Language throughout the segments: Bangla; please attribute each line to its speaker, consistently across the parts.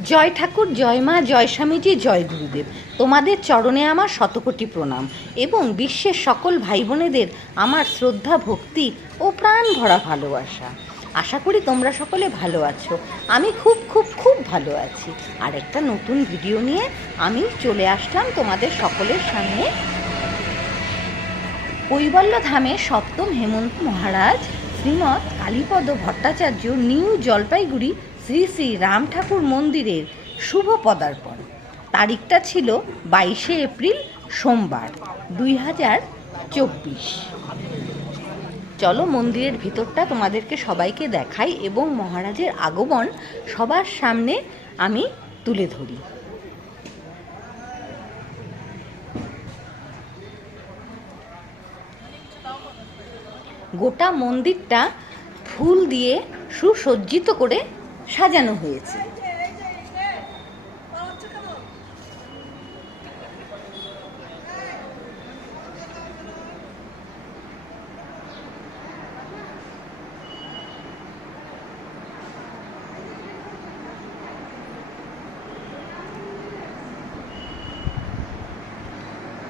Speaker 1: জয় ঠাকুর, জয় মা, জয় স্বামীজি, জয় গুরুদেব। তোমাদের চরণে আমার শতকোটি প্রণাম এবং বিশ্বের সকল ভাই বোনেদের আমার শ্রদ্ধা, ভক্তি ও প্রাণ ভরা ভালোবাসা। আশা করি তোমরা সকলে ভালো আছো। আমি খুব খুব খুব ভালো আছি। আর একটা নতুন ভিডিও নিয়ে আমি চলে আসলাম তোমাদের সকলের সামনে। কৈবল্য ধামে সপ্তম হেমন্ত মহারাজ, শ্রীমৎ কালীপদ ভট্টাচার্য, নিউ জলপাইগুড়ি শ্রী শ্রী রাম ঠাকুর মন্দিরের শুভ পদার্পণ। তারিখটা ছিল বাইশে এপ্রিল, সোমবার, দুই হাজার চব্বিশ। চলো মন্দিরের ভিতরটা তোমাদেরকে সবাইকে দেখাই এবং মহারাজের আগমন সবার সামনে আমি তুলে ধরি। গোটা মন্দিরটা ফুল দিয়ে সুসজ্জিত করে সাজানো হয়েছে।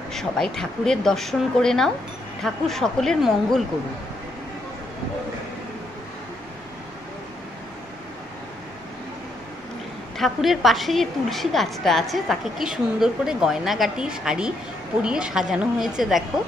Speaker 1: সবাই ঠাকুরের দর্শন করে নাও। ঠাকুর সকলের মঙ্গল করুন। ঠাকুরের পাশে যে তুলসী গাছটা আছে, তাকে কি সুন্দর করে গয়না গাটি শাড়ি পরিয়ে সাজানো হয়েছে দেখো।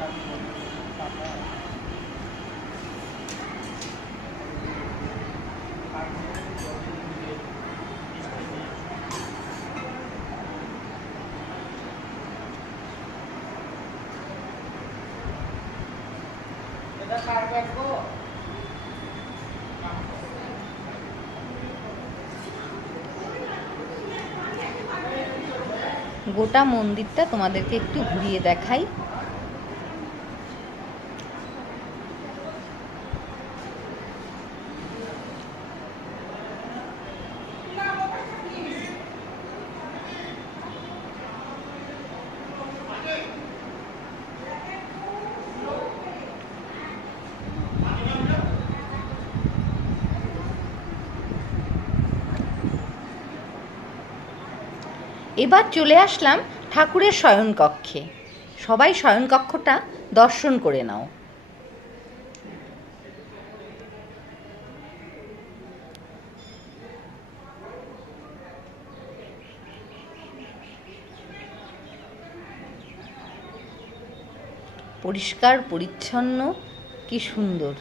Speaker 1: গোটা মন্দিরটা তোমাদেরকে একটু ঘুরিয়ে দেখাই। এবার চলে আসলাম ঠাকুরের শয়নকক্ষে। সবাই শয়নকক্ষটা দর্শন করে নাও। পরিষ্কার পরিচ্ছন্ন কি সুন্দর।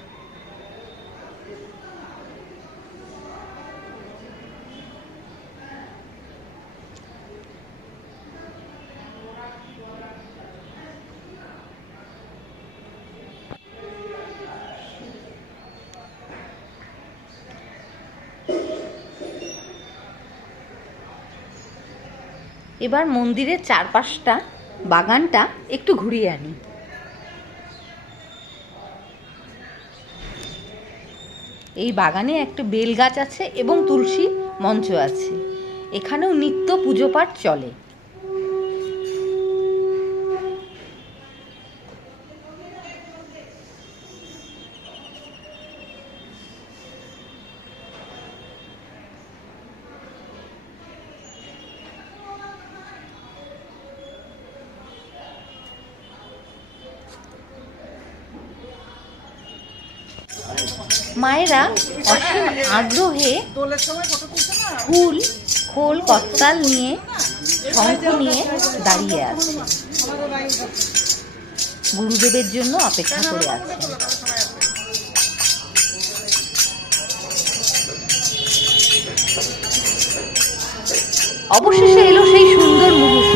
Speaker 1: এবার মন্দিরের চারপাশটা, বাগানটা একটু ঘুরিয়ে আনি। এই বাগানে একটা বেল গাছ আছে এবং তুলসী মঞ্চ আছে। এখানেও নিত্য পুজো পাঠ চলে। মায়েরা অসীম আগ্রহে ফুল, খোল কত্তাল নিয়ে শঙ্খ নিয়ে দাঁড়িয়ে আছে। গুরুদেবের জন্য অপেক্ষা করে আছে। অবশেষে এলো সেই সুন্দর মুহূর্ত।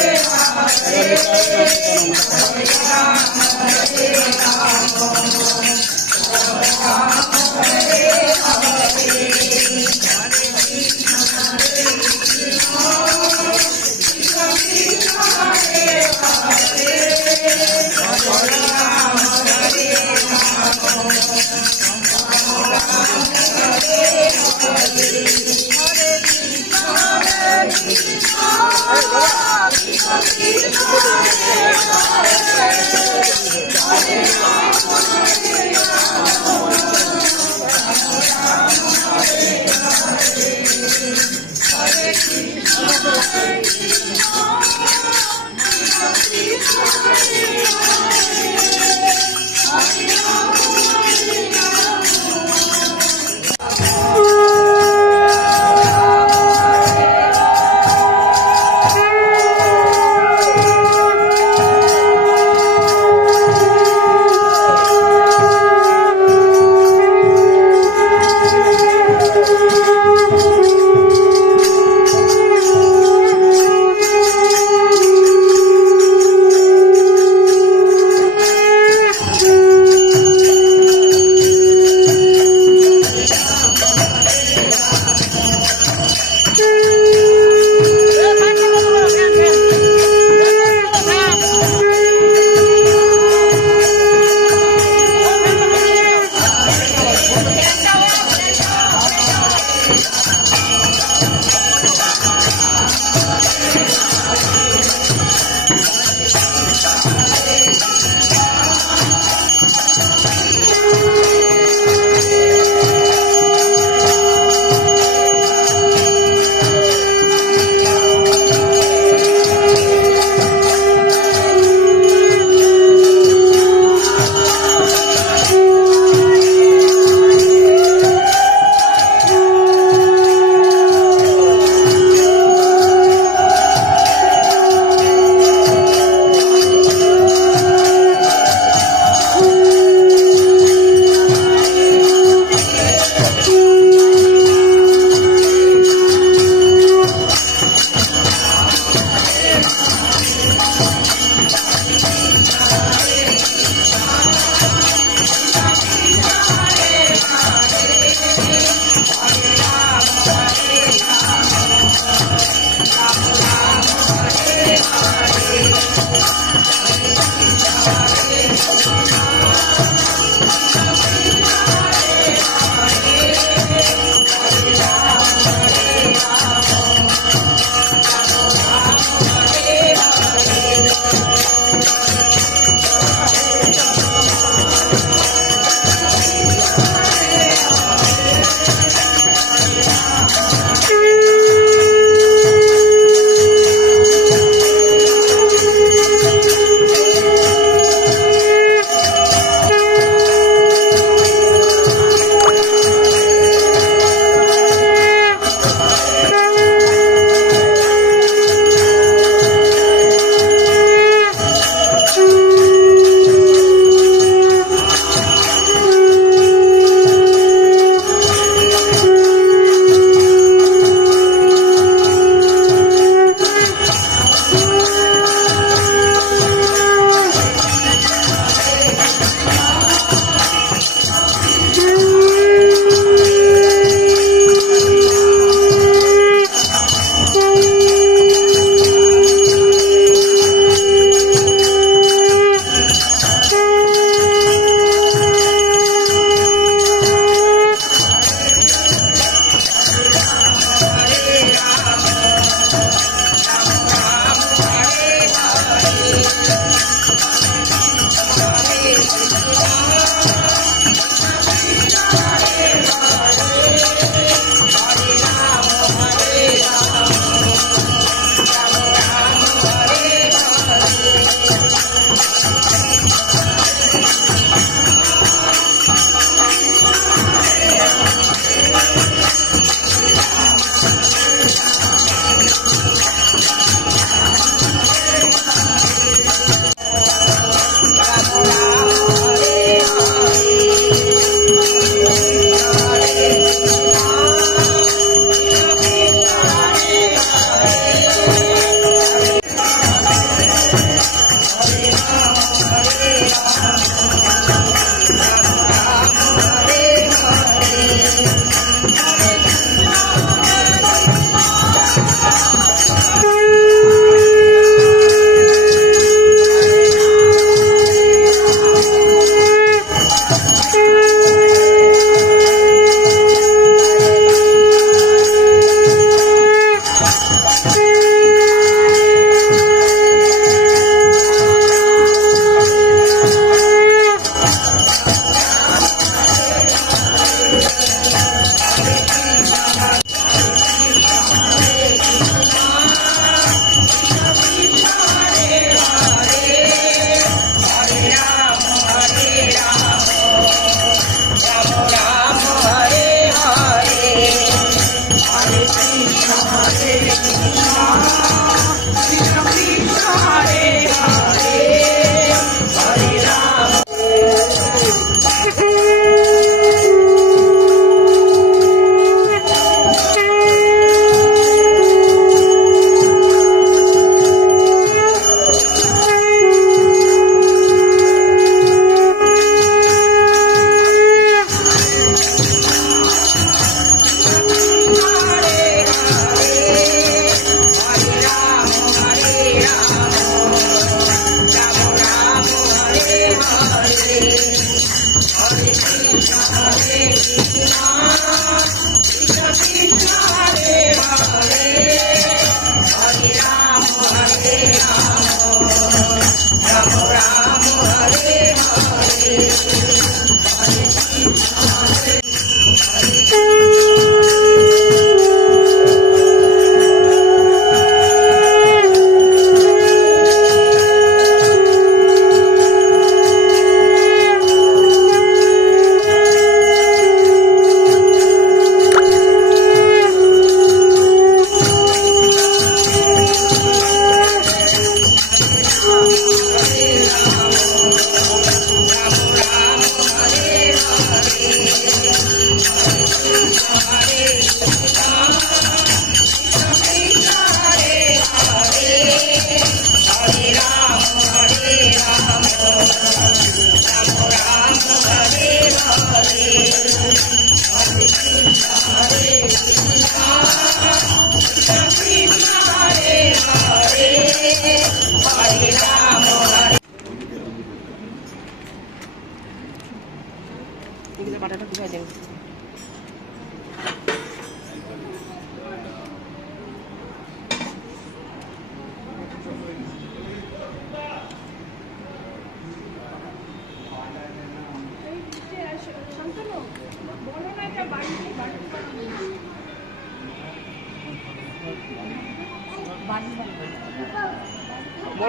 Speaker 2: Thank you. Thank you.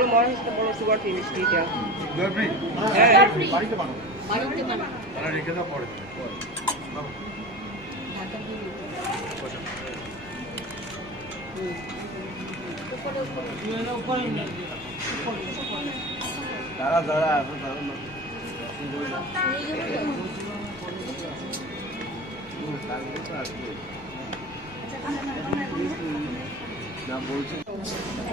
Speaker 2: বড় মনে হচ্ছে বড় সুগার ফ্রি মিষ্টি এটা হ্যাঁ
Speaker 3: রেখে দাও পরে। দাঁড়া দাঁড়া এখন দাঁড়া না। না বলছি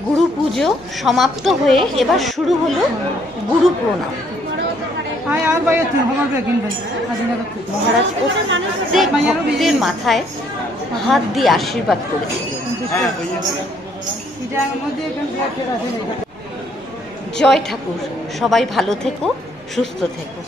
Speaker 1: গুরু পুজো সমাপ্ত হয়ে এবার শুরু হলো গুরু প্রণাম। মহারাজ প্রত্যেক ভক্তের মাথায় হাত দিয়ে আশীর্বাদ
Speaker 4: করেছে।
Speaker 1: জয় ঠাকুর সবাই ভালো থেকো সুস্থ থেকো।